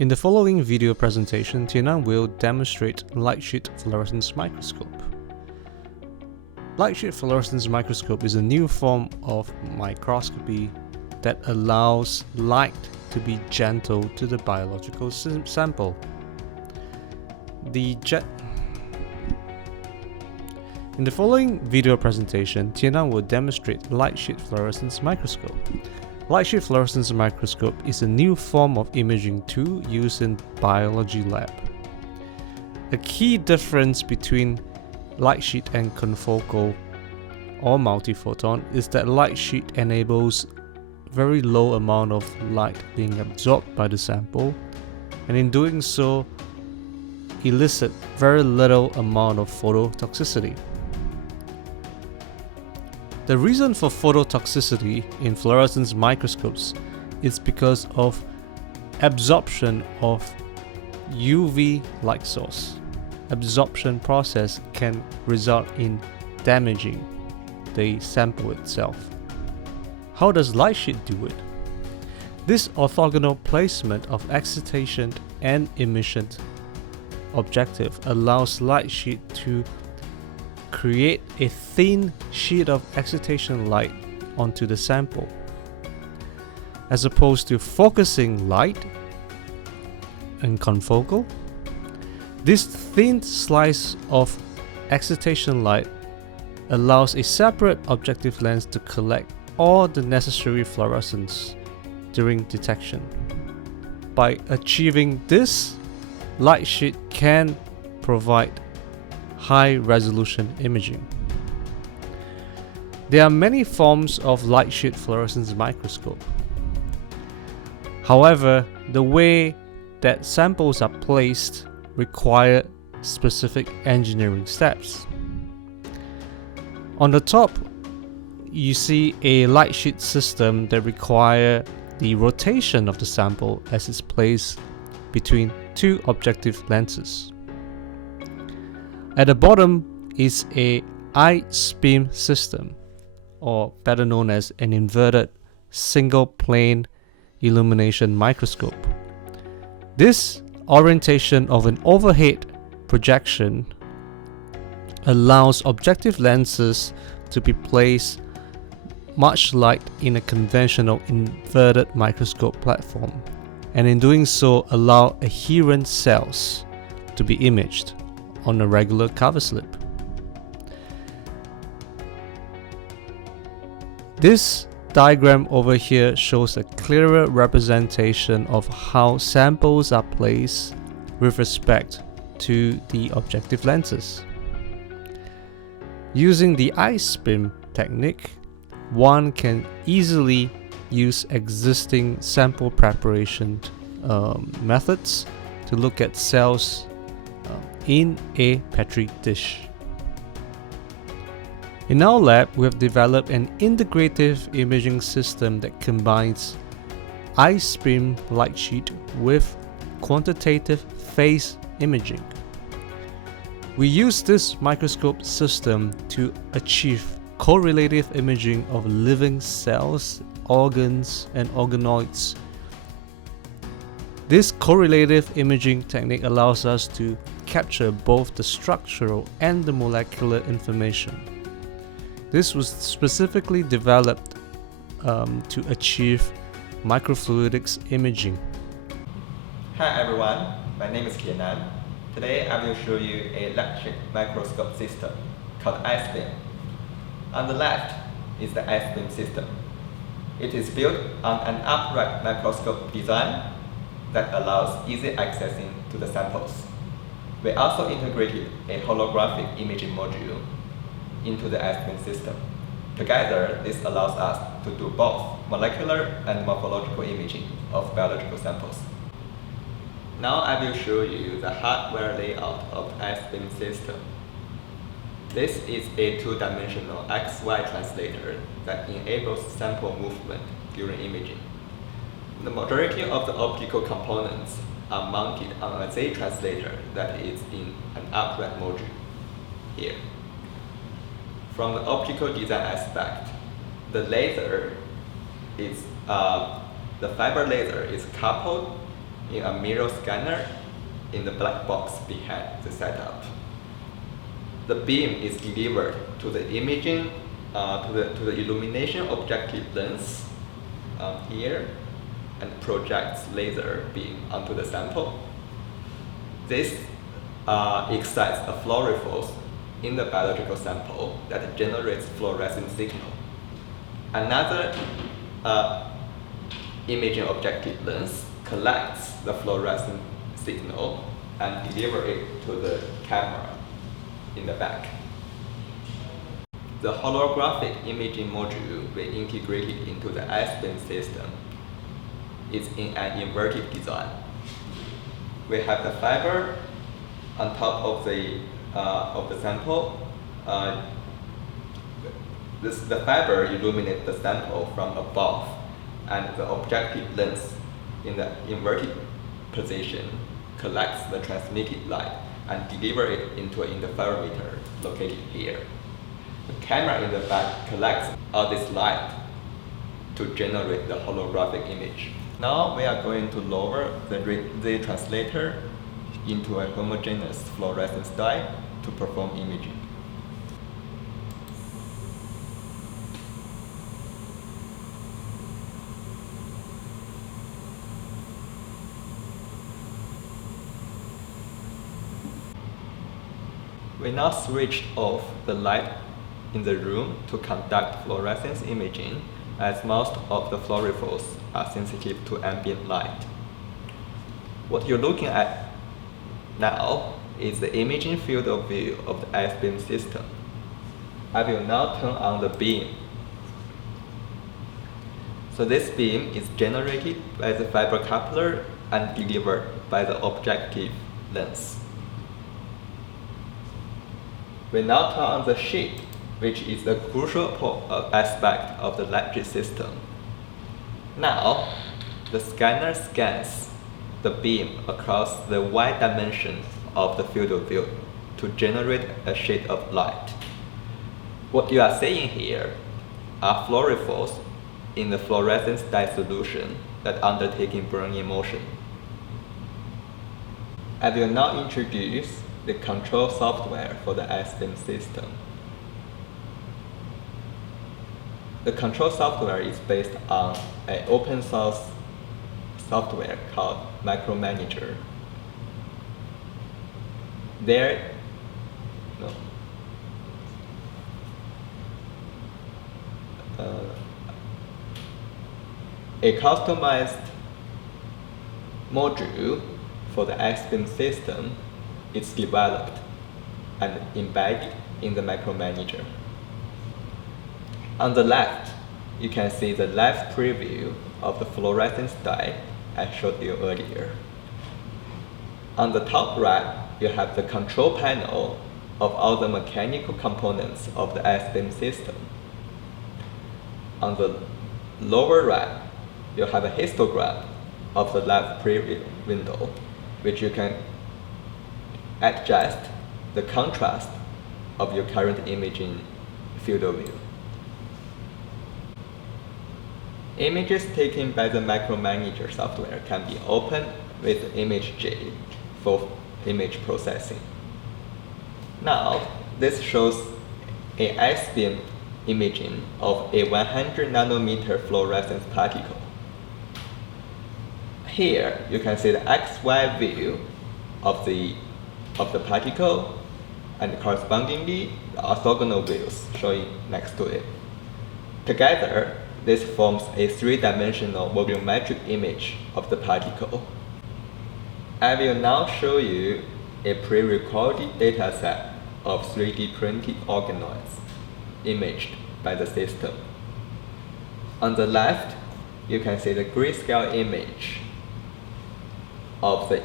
In the following video presentation, Tianan will demonstrate light-sheet fluorescence microscope. Light-sheet fluorescence microscope is a new form of microscopy that allows light to be gentle to the biological sample. In the following video presentation, Tianan will demonstrate light-sheet fluorescence microscope. Light-sheet fluorescence microscope is a new form of imaging tool used in biology lab. A key difference between light sheet and confocal or multiphoton is that light sheet enables very low amount of light being absorbed by the sample, and in doing so elicit very little amount of phototoxicity. The reason for phototoxicity in fluorescence microscopes is because of absorption of UV light source. Absorption process can result in damaging the sample itself. How does light sheet do it? This orthogonal placement of excitation and emission objective allows light sheet to create a thin sheet of excitation light onto the sample. As opposed to focusing light and confocal, this thin slice of excitation light allows a separate objective lens to collect all the necessary fluorescence during detection. By achieving this, light sheet can provide high-resolution imaging. There are many forms of light-sheet fluorescence microscope. However, the way that samples are placed require specific engineering steps. On the top, you see a light sheet system that require the rotation of the sample as it's placed between two objective lenses. At the bottom is a iSPIM system, or better known as an inverted single plane illumination microscope. This orientation of an overhead projection allows objective lenses to be placed much like in a conventional inverted microscope platform, and in doing so allow adherent cells to be imaged on a regular cover slip. This diagram over here shows a clearer representation of how samples are placed with respect to the objective lenses. Using the iSPIM technique, one can easily use existing sample preparation methods to look at cells in a petri dish. In our lab, we have developed an integrative imaging system that combines iSPIM light sheet with quantitative phase imaging. We use this microscope system to achieve correlative imaging of living cells, organs, and organoids. This correlative imaging technique allows us to capture both the structural and the molecular information. This was specifically developed to achieve microfluidics imaging. Hi everyone, my name is Tianan. Today I will show you a light-sheet microscope system called iSPIM. On the left is the iSPIM system. It is built on an upright microscope design that allows easy accessing to the samples. We also integrated a holographic imaging module into the iSPIM system. Together, this allows us to do both molecular and morphological imaging of biological samples. Now I will show you the hardware layout of the iSPIM system. This is a two-dimensional XY translator that enables sample movement during imaging. The majority of the optical components are mounted on a Z translator that is in an upright module here. From the optical design aspect, the laser is the fiber laser is coupled in a mirror scanner in the black box behind the setup. The beam is delivered to the imaging, to the illumination objective lens here, and projects laser beam onto the sample. This excites a fluorescence in the biological sample that generates fluorescent signal. Another imaging objective lens collects the fluorescent signal and delivers it to the camera in the back. The holographic imaging module we integrated into the iSPIM system is in an inverted design. We have the fiber on top of the sample. The fiber illuminates the sample from above, and the objective lens in the inverted position collects the transmitted light and delivers it into an interferometer located here. The camera in the back collects all this light to generate the holographic image. Now we are going to lower the translator into a homogeneous fluorescence dye to perform imaging. We now switched off the light in the room to conduct fluorescence imaging, as most of the fluorophores are sensitive to ambient light. What you're looking at now is the imaging field of view of the iSPIM system. I will now turn on the beam. So this beam is generated by the fiber coupler and delivered by the objective lens. We now turn on the sheet, which is the crucial aspect of the electric system. Now, the scanner scans the beam across the y dimension of the field of view to generate a sheet of light. What you are seeing here are fluorophores in the fluorescence dye solution that undertaking burn-in motion. I will now introduce the control software for the iSPIM system. The control software is based on an open source software called Micromanager. A customized module for the iSPIM system is developed and embedded in the Micromanager. On the left, you can see the live preview of the fluorescence dye I showed you earlier. On the top right, you have the control panel of all the mechanical components of the iSPIM system. On the lower right, you have a histogram of the live preview window, which you can adjust the contrast of your current imaging field of view. Images taken by the Micromanager software can be opened with ImageJ for image processing. Now, this shows a iSPIM imaging of a 100 nanometer fluorescence particle. Here, you can see the XY view of the particle and correspondingly the orthogonal views showing next to it. Together, this forms a three-dimensional volumetric image of the particle. I will now show you a pre-recorded dataset of 3D printed organoids imaged by the system. On the left, you can see the grayscale image of the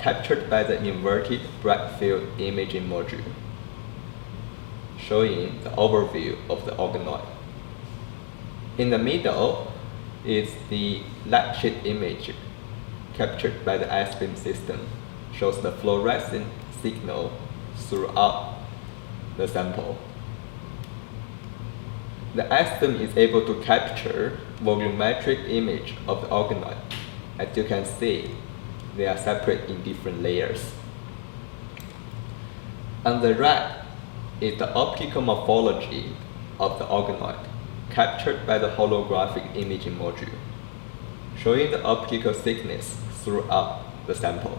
captured by the inverted bright field imaging module, showing the overview of the organoid. In the middle is the light sheet image captured by the iSPIM system, shows the fluorescent signal throughout the sample. The iSPIM is able to capture volumetric image of the organoid. As you can see, they are separate in different layers. On the right is the optical morphology of the organoid captured by the holographic imaging module, showing the optical thickness throughout the sample.